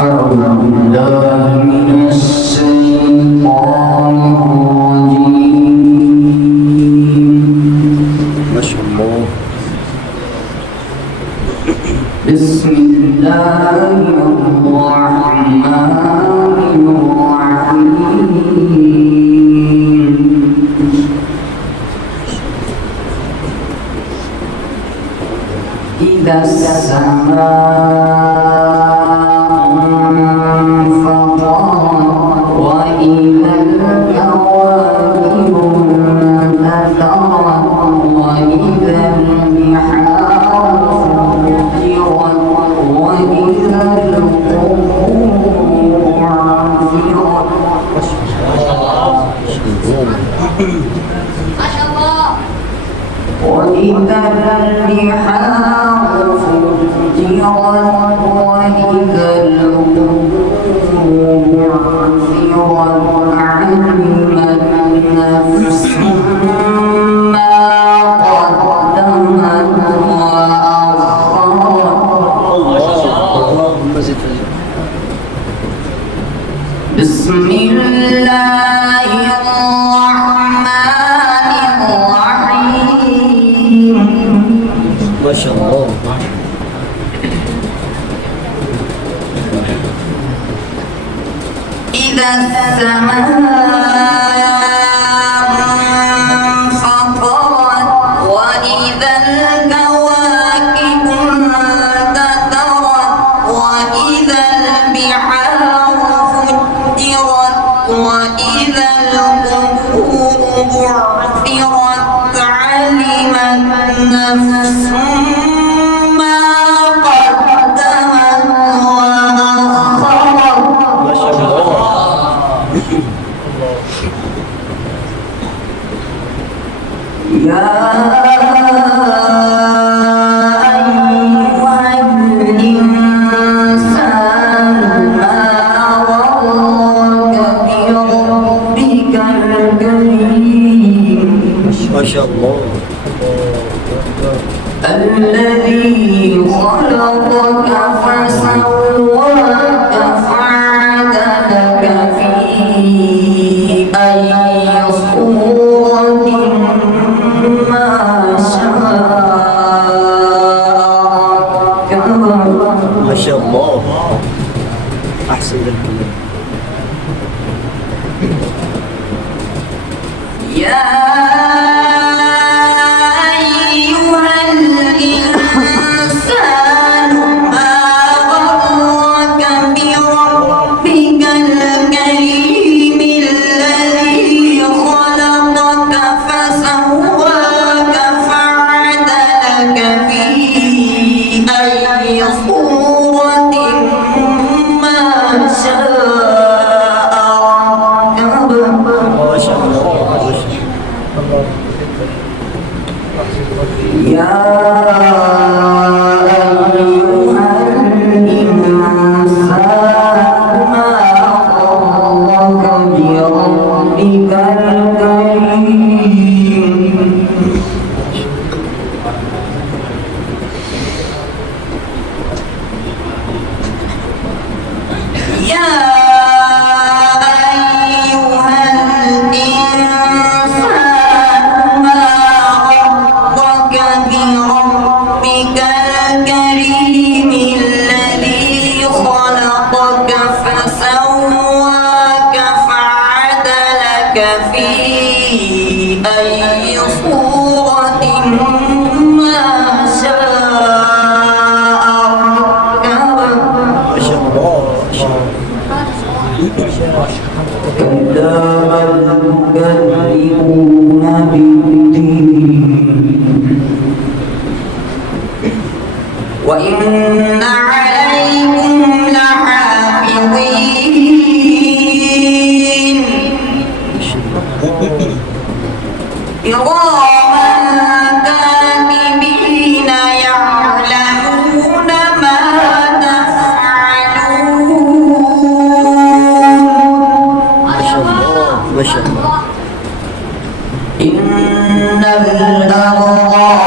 أعوذ بالله من الشيطان الرجيم. ما شاء الله. بسم الله الرحمن الرحيم. إذا السماء انفطرت وإذا الكواكب انتثرت وإذا البحار فجرت وإذا القبور بعثرت. وإذا البحار فجرت وإذا القبور بعثرت علمت نفس ما قدمت وأخرت. اللهم زد بسم الله الرحمن الرحيم. ما شاء الله. إذا السماء انفطرت وإذا الكواكب انتثرت وإذا البحار فجرت وإذا القبور بعثرت علمت نفس ما قدمت وأخرت. ما شاء الله. يا أيها الإنسان ما غرك بربك الكريم ما شاء الله. الذي خلقك فسواك فعدلك في أي صورة ما شاء ركبك. ما شاء الله. أحسن الكلام. يا أيها الإنسان ما غرك بربك الكريم الذي خلقك فسواك فعدلك في أي صورة ما شاء ركبك. ما شاء الله. يا أيها الإنسان ما غرك بربك الكريم يا أيها الإنسان ما غرك بربك الكريم الذي خلقك فسواك فعدلك في أي صورة ما شاء ركبك. ما شاء الله. كلا بل تكذبون بالدين وإن عليكم لحافظين كراما كاتبين يعلمون ما تفعلون. ما شاء الله. ما شاء الله. إن الأبرار